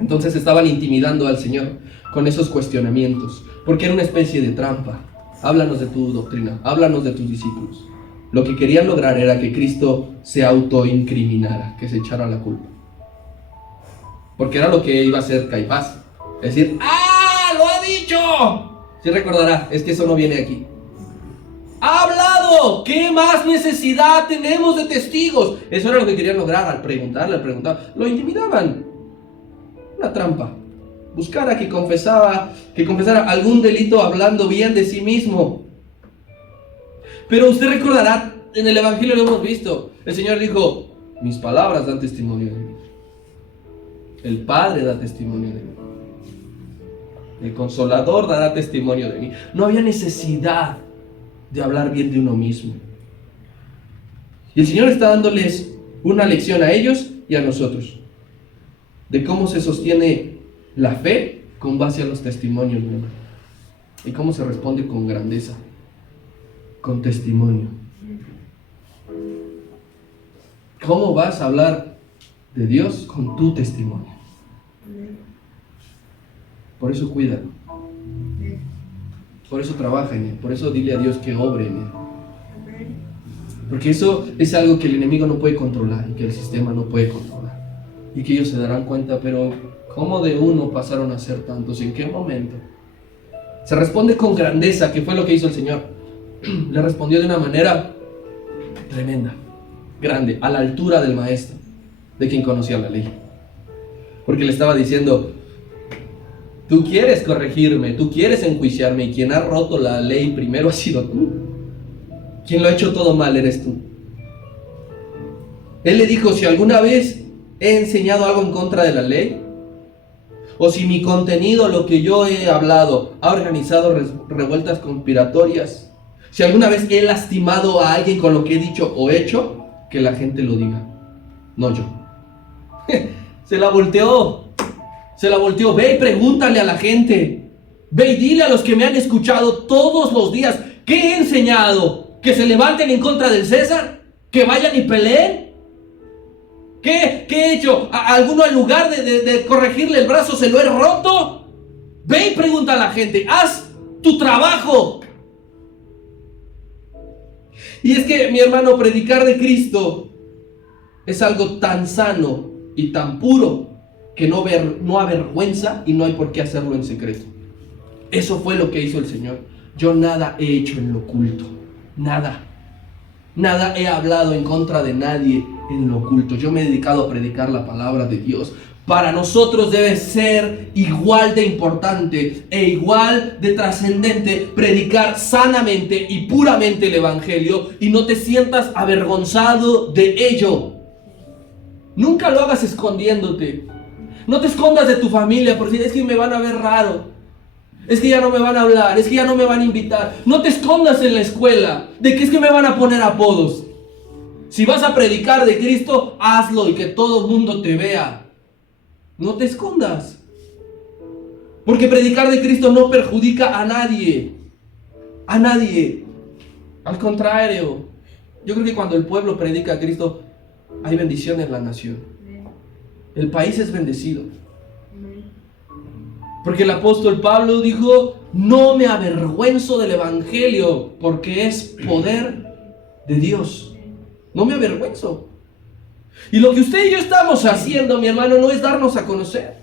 Entonces estaban intimidando al Señor con esos cuestionamientos, porque era una especie de trampa. Háblanos de tu doctrina, háblanos de tus discípulos. Lo que querían lograr era que Cristo se autoincriminara, que se echara la culpa. Porque era lo que iba a hacer Caifás. Es decir, ¡ah! ¡Lo ha dicho! Sí recordará, es que eso no viene aquí. ¡Ha hablado! ¿Qué más necesidad tenemos de testigos? Eso era lo que querían lograr al preguntarle. Lo intimidaban. Una trampa. Buscara que confesara algún delito hablando bien de sí mismo. Pero usted recordará, en el Evangelio lo hemos visto. El Señor dijo, mis palabras dan testimonio de mí. El Padre da testimonio de mí. El Consolador dará testimonio de mí. No había necesidad de hablar bien de uno mismo. Y el Señor está dándoles una lección a ellos y a nosotros de cómo se sostiene la fe con base a los testimonios, ¿no? Y cómo se responde con grandeza, con testimonio. ¿Cómo vas a hablar de Dios? Con tu testimonio. Por eso cuídalo. Por eso trabaja en él. Por eso dile a Dios que obre en él. Porque eso es algo que el enemigo no puede controlar y que el sistema no puede controlar. Y que ellos se darán cuenta, pero ¿cómo de uno pasaron a ser tantos? ¿En qué momento? Se responde con grandeza, que fue lo que hizo el Señor. Le respondió de una manera tremenda, grande, a la altura del maestro, de quien conocía la ley. Porque le estaba diciendo, tú quieres corregirme, tú quieres enjuiciarme, y quien ha roto la ley primero ha sido tú. Quien lo ha hecho todo mal eres tú. Él le dijo, si alguna vez he enseñado algo en contra de la ley, o si mi contenido, lo que yo he hablado, ha organizado revueltas conspiratorias, si alguna vez he lastimado a alguien con lo que he dicho o hecho, que la gente lo diga, no yo. Se la volteó. Ve y pregúntale a la gente. Ve y dile a los que me han escuchado todos los días, ¿qué he enseñado? ¿Que se levanten en contra del César? ¿Que vayan y peleen? ¿Qué he hecho? ¿A alguno en lugar de corregirle el brazo se lo he roto? Ve y pregunta a la gente, haz tu trabajo. Y es que, mi hermano, predicar de Cristo es algo tan sano y tan puro que no avergüenza y no hay por qué hacerlo en secreto. Eso fue lo que hizo el Señor. Yo nada he hecho en lo oculto. Nada he hablado en contra de nadie en lo oculto. Yo me he dedicado a predicar la palabra de Dios. Para nosotros debe ser igual de importante e igual de trascendente predicar sanamente y puramente el Evangelio y no te sientas avergonzado de ello. Nunca lo hagas escondiéndote. No te escondas de tu familia por decir, es que me van a ver raro, es que ya no me van a hablar, es que ya no me van a invitar. No te escondas en la escuela de que es que me van a poner apodos. Si vas a predicar de Cristo, hazlo y que todo el mundo te vea. No te escondas. Porque predicar de Cristo no perjudica a nadie. A nadie. Al contrario, yo creo que cuando el pueblo predica a Cristo, hay bendición en la nación. El país es bendecido. Porque el apóstol Pablo dijo, no me avergüenzo del Evangelio, porque es poder de Dios. No me avergüenzo. Y lo que usted y yo estamos haciendo, mi hermano, no es darnos a conocer.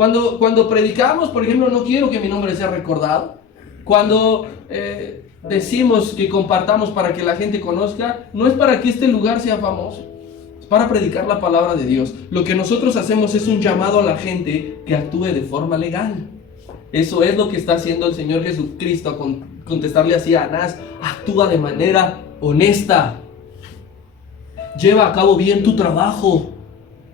Cuando predicamos, por ejemplo, no quiero que mi nombre sea recordado. Cuando decimos que compartamos para que la gente conozca, no es para que este lugar sea famoso, es para predicar la palabra de Dios. Lo que nosotros hacemos es un llamado a la gente que actúe de forma legal. Eso es lo que está haciendo el Señor Jesucristo, contestarle así a Anás: actúa de manera honesta, lleva a cabo bien tu trabajo,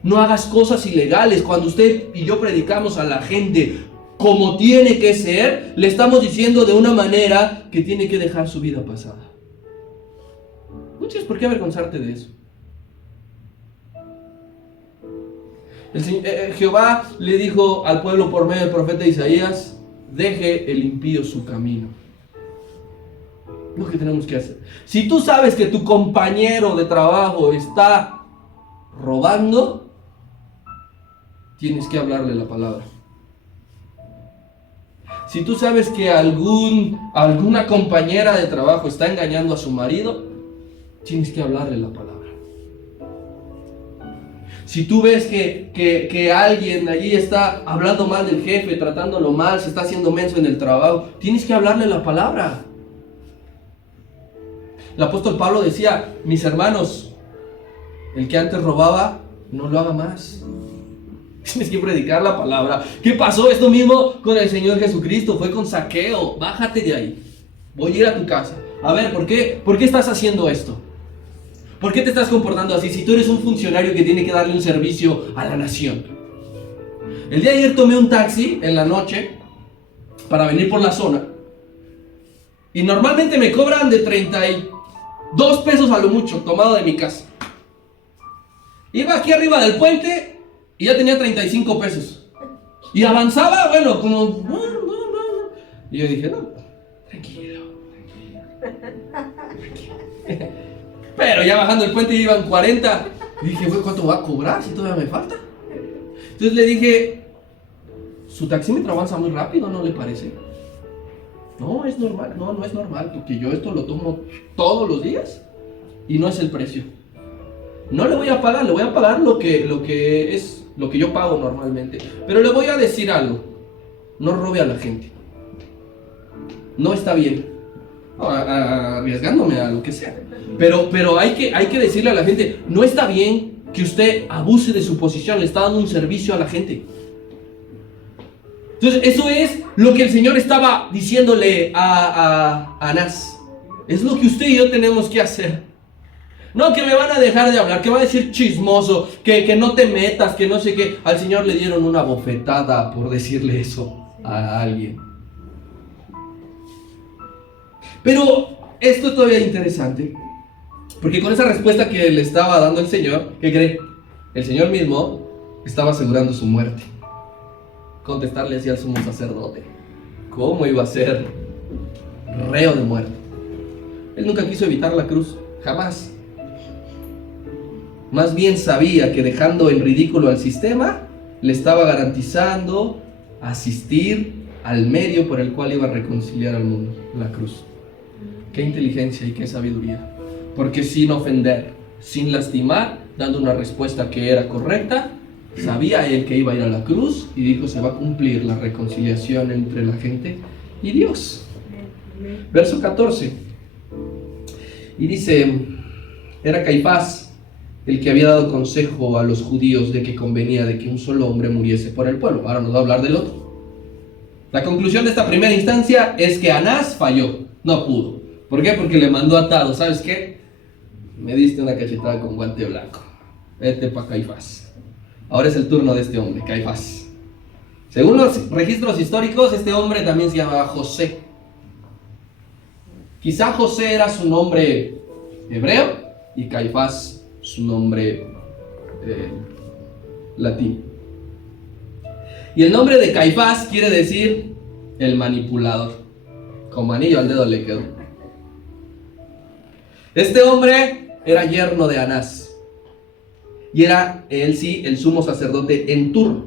no hagas cosas ilegales. Cuando usted y yo predicamos a la gente como tiene que ser, le estamos diciendo de una manera que tiene que dejar su vida pasada. No tienes por qué avergonzarte de eso. Jehová le dijo al pueblo por medio del profeta Isaías: deje el impío su camino. Lo que tenemos que hacer. Si tú sabes que tu compañero de trabajo está robando, tienes que hablarle la palabra. Si tú sabes que alguna compañera de trabajo está engañando a su marido, tienes que hablarle la palabra. Si tú ves que alguien allí está hablando mal del jefe, tratándolo mal, se está haciendo menso en el trabajo, tienes que hablarle la palabra. El apóstol Pablo decía: mis hermanos, el que antes robaba, no lo haga más. Tienes que predicar la palabra. ¿Qué pasó? Esto mismo con el Señor Jesucristo. Fue con Zaqueo. Bájate de ahí. Voy a ir a tu casa. A ver, ¿por qué estás haciendo esto? ¿Por qué te estás comportando así si tú eres un funcionario que tiene que darle un servicio a la nación? El día de ayer tomé un taxi en la noche para venir por la zona. Y normalmente me cobran de 32 pesos a lo mucho, tomado de mi casa. Iba aquí arriba del puente y ya tenía 35 pesos. Y avanzaba, bueno, como... Y yo dije: no, tranquilo. Pero ya bajando el puente iban 40. Y dije: ¿cuánto va a cobrar si todavía me falta? Entonces le dije: su taxímetro avanza muy rápido, ¿no le parece? No, es normal. No es normal, porque yo esto lo tomo todos los días y no es el precio. No le voy a pagar, le voy a pagar lo que es lo que yo pago normalmente. Pero le voy a decir algo: no robe a la gente. No está bien. Arriesgándome a lo que sea. Pero hay que decirle a la gente: no está bien que usted abuse de su posición, le está dando un servicio a la gente. Entonces eso es lo que el Señor estaba diciéndole a Anás. Es lo que usted y yo tenemos que hacer. No que me van a dejar de hablar, que va a decir chismoso, que no te metas, que no sé qué. Al Señor le dieron una bofetada por decirle eso a alguien. Pero esto es todavía interesante, porque con esa respuesta que le estaba dando el Señor, ¿qué cree? El Señor mismo estaba asegurando su muerte. Contestarle así al sumo sacerdote: ¿cómo iba a ser reo de muerte? Él nunca quiso evitar la cruz, jamás. Más bien sabía que dejando en ridículo al sistema, le estaba garantizando asistir al medio por el cual iba a reconciliar al mundo, la cruz. Qué inteligencia y qué sabiduría. Porque sin ofender, sin lastimar, dando una respuesta que era correcta, sabía él que iba a ir a la cruz y dijo: se va a cumplir la reconciliación entre la gente y Dios. Verso 14. Y dice: era Caifás el que había dado consejo a los judíos de que convenía de que un solo hombre muriese por el pueblo. Ahora nos va a hablar del otro. La conclusión de esta primera instancia es que Anás falló, no pudo. ¿Por qué? Porque le mandó atado. ¿Sabes qué? Me diste una cachetada con guante blanco. Vete para Caifás. Ahora es el turno de este hombre, Caifás. Según los registros históricos, este hombre también se llamaba José. Quizá José era su nombre hebreo y Caifás su nombre latín. Y el nombre de Caifás quiere decir el manipulador. Como anillo al dedo le quedó. Este hombre era yerno de Anás. Y era él sí el sumo sacerdote en turno.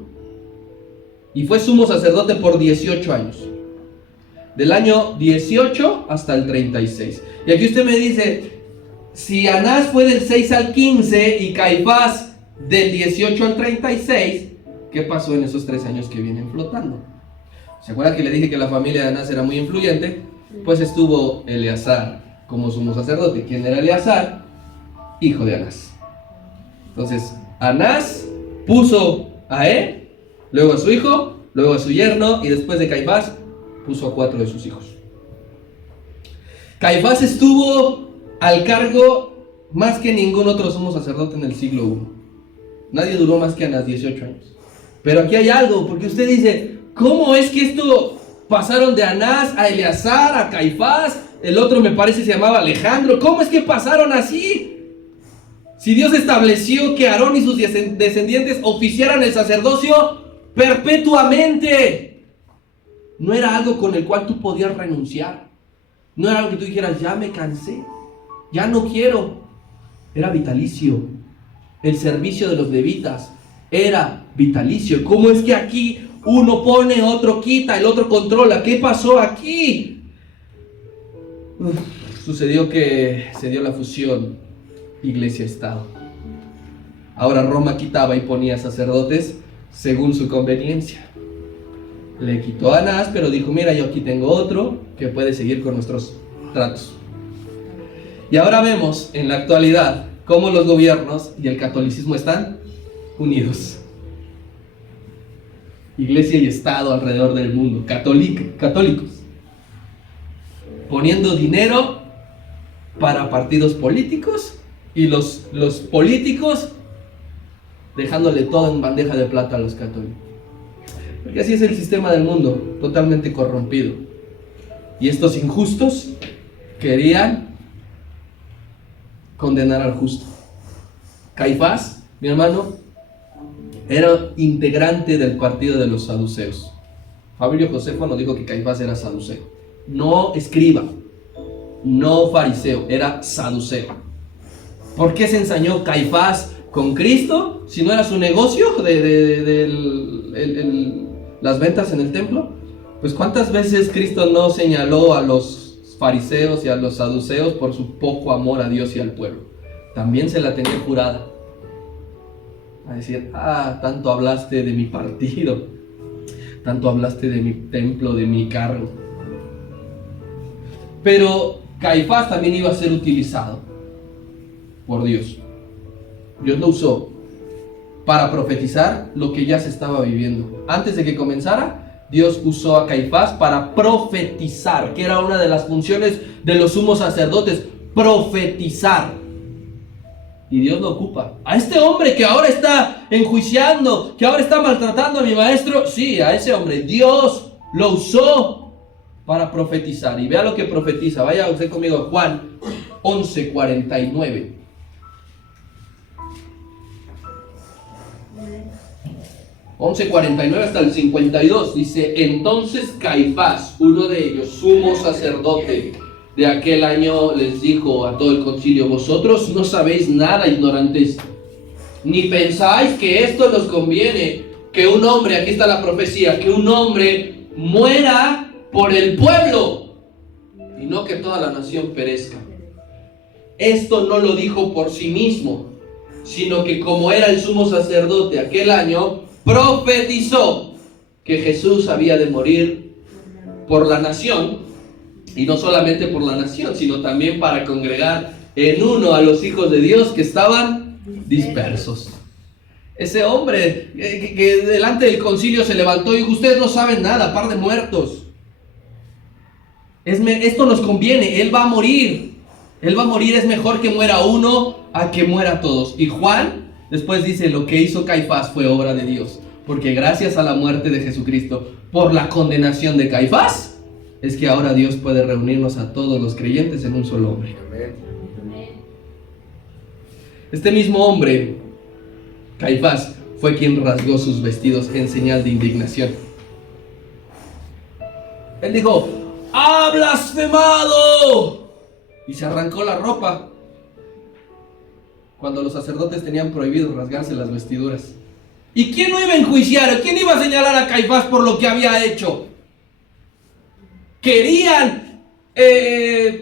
Y fue sumo sacerdote por 18 años. Del año 18 hasta el 36. Y aquí usted me dice: si Anás fue del 6 al 15 y Caifás del 18 al 36, ¿Qué pasó en esos 3 años que vienen flotando? ¿Se acuerdan que le dije que la familia de Anás era muy influyente? Pues estuvo Eleazar como sumo sacerdote. ¿Quién era Eleazar? Hijo de Anás. Entonces, Anás puso a él, luego a su hijo, luego a su yerno, y después de Caifás, puso a 4 de sus hijos. Caifás estuvo al cargo más que ningún otro sumo sacerdote en el siglo I. Nadie duró más que Anás, 18 años. Pero aquí hay algo, porque usted dice, ¿cómo es que esto pasaron de Anás a Eleazar, a Caifás? El otro me parece se llamaba Alejandro. ¿Cómo es que pasaron así? Si Dios estableció que Aarón y sus descendientes oficiaran el sacerdocio perpetuamente, no era algo con el cual tú podías renunciar. No era algo que tú dijeras, ya me cansé, ya no quiero. Era vitalicio. El servicio de los levitas era vitalicio. ¿Cómo es que aquí uno pone, otro quita, el otro controla? ¿Qué pasó aquí? Sucedió que se dio la fusión Iglesia-Estado. Ahora Roma quitaba y ponía sacerdotes según su conveniencia. Le quitó a Anás, pero dijo, mira, yo aquí tengo otro que puede seguir con nuestros tratos. Y ahora vemos en la actualidad cómo los gobiernos y el catolicismo están unidos. Iglesia y Estado alrededor del mundo, católicos, poniendo dinero para partidos políticos, y los políticos dejándole todo en bandeja de plata a los católicos. Porque así es el sistema del mundo, totalmente corrompido. Y estos injustos querían condenar al justo. Caifás, mi hermano, era integrante del partido de los saduceos. Fabio Josefo nos dijo que Caifás era saduceo. No escriba, no fariseo, era saduceo. ¿Por qué se ensañó Caifás con Cristo si no era su negocio las ventas en el templo? Pues ¿cuántas veces Cristo no señaló a los fariseos y a los saduceos por su poco amor a Dios y al pueblo? También se la tenía jurada. A decir, tanto hablaste de mi partido, tanto hablaste de mi templo, de mi cargo. Pero Caifás también iba a ser utilizado por Dios. Dios lo usó para profetizar lo que ya se estaba viviendo. Antes de que comenzara, Dios usó a Caifás para profetizar, que era una de las funciones de los sumos sacerdotes, profetizar. Y Dios lo ocupa. A este hombre que ahora está enjuiciando, que ahora está maltratando a mi maestro, sí, a ese hombre Dios lo usó para profetizar. Y vea lo que profetiza. Vaya usted conmigo a Juan 11:49. Hasta el 52 dice: entonces Caifás, uno de ellos, sumo sacerdote de aquel año, les dijo a todo el concilio: vosotros no sabéis nada, ignorantes, ni pensáis que esto nos conviene, que un hombre, aquí está la profecía, que un hombre muera por el pueblo y no que toda la nación perezca. Esto no lo dijo por sí mismo, sino que como era el sumo sacerdote aquel año, profetizó que Jesús había de morir por la nación, y no solamente por la nación, sino también para congregar en uno a los hijos de Dios que estaban dispersos. Ese hombre que delante del concilio se levantó y dijo: ustedes no saben nada, par de muertos. Esto nos conviene, Él va a morir. Él va a morir, es mejor que muera uno a que muera todos. Y Juan después dice: lo que hizo Caifás fue obra de Dios, porque gracias a la muerte de Jesucristo, por la condenación de Caifás, es que ahora Dios puede reunirnos a todos los creyentes en un solo hombre. Este mismo hombre, Caifás, fue quien rasgó sus vestidos en señal de indignación. Él dijo: ¡ha blasfemado! Y se arrancó la ropa, cuando los sacerdotes tenían prohibido rasgarse las vestiduras. ¿Y quién no iba a enjuiciar? ¿Quién iba a señalar a Caifás por lo que había hecho? Querían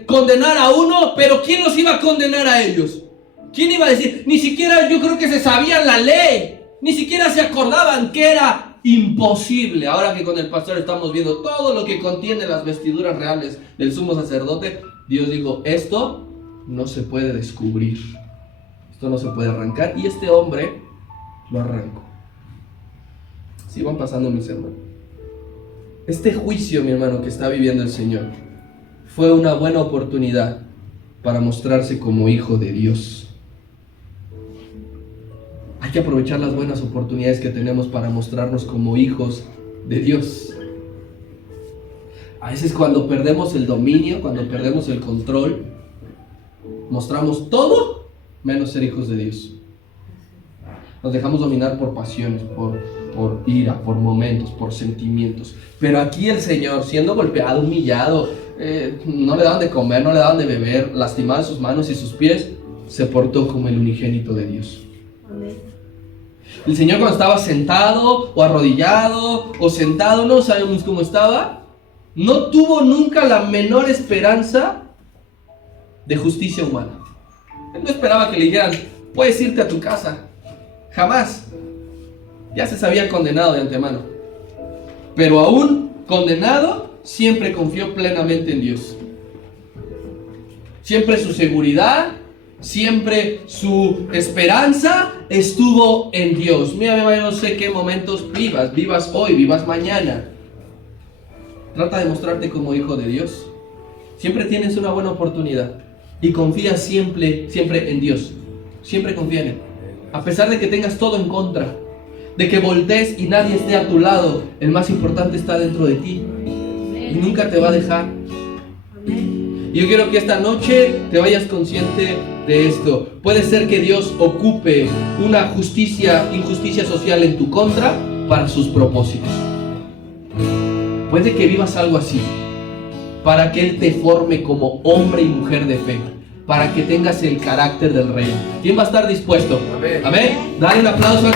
condenar a uno, pero ¿quién los iba a condenar a ellos? ¿Quién iba a decir? Ni siquiera yo creo que se sabían la ley. Ni siquiera se acordaban que era imposible. Ahora que con el pastor estamos viendo todo lo que contiene las vestiduras reales del sumo sacerdote, Dios dijo, esto no se puede descubrir, esto no se puede arrancar, y este hombre lo arrancó. Así van pasando, mis hermanos. Este juicio, mi hermano, que está viviendo el Señor, fue una buena oportunidad para mostrarse como hijo de Dios. Hay que aprovechar las buenas oportunidades que tenemos para mostrarnos como hijos de Dios. A veces cuando perdemos el dominio, cuando perdemos el control, mostramos todo menos ser hijos de Dios. Nos dejamos dominar por pasiones, por ira, por momentos, por sentimientos. Pero aquí el Señor, siendo golpeado, humillado, no le daban de comer, no le daban de beber, lastimaban sus manos y sus pies, se portó como el unigénito de Dios. Amén. El Señor, cuando estaba sentado o arrodillado o sentado, no sabemos cómo estaba, no tuvo nunca la menor esperanza de justicia humana. Él no esperaba que le dijeran, puedes irte a tu casa. Jamás. Ya se sabía condenado de antemano. Pero aún condenado, siempre confió plenamente en Dios. Siempre su seguridad, siempre su esperanza estuvo en Dios. Mira, yo no sé qué momentos vivas hoy, vivas mañana. Trata de mostrarte como hijo de Dios. Siempre tienes una buena oportunidad y confía siempre en Dios. Siempre confía en Él. A pesar de que tengas todo en contra, de que voltees y nadie esté a tu lado, el más importante está dentro de ti y nunca te va a dejar. Y yo quiero que esta noche te vayas consciente de esto. Puede ser que Dios ocupe una injusticia social en tu contra para sus propósitos. Puede que vivas algo así, para que Él te forme como hombre y mujer de fe, para que tengas el carácter del rey. ¿Quién va a estar dispuesto? Amén. Amén. Dale un aplauso.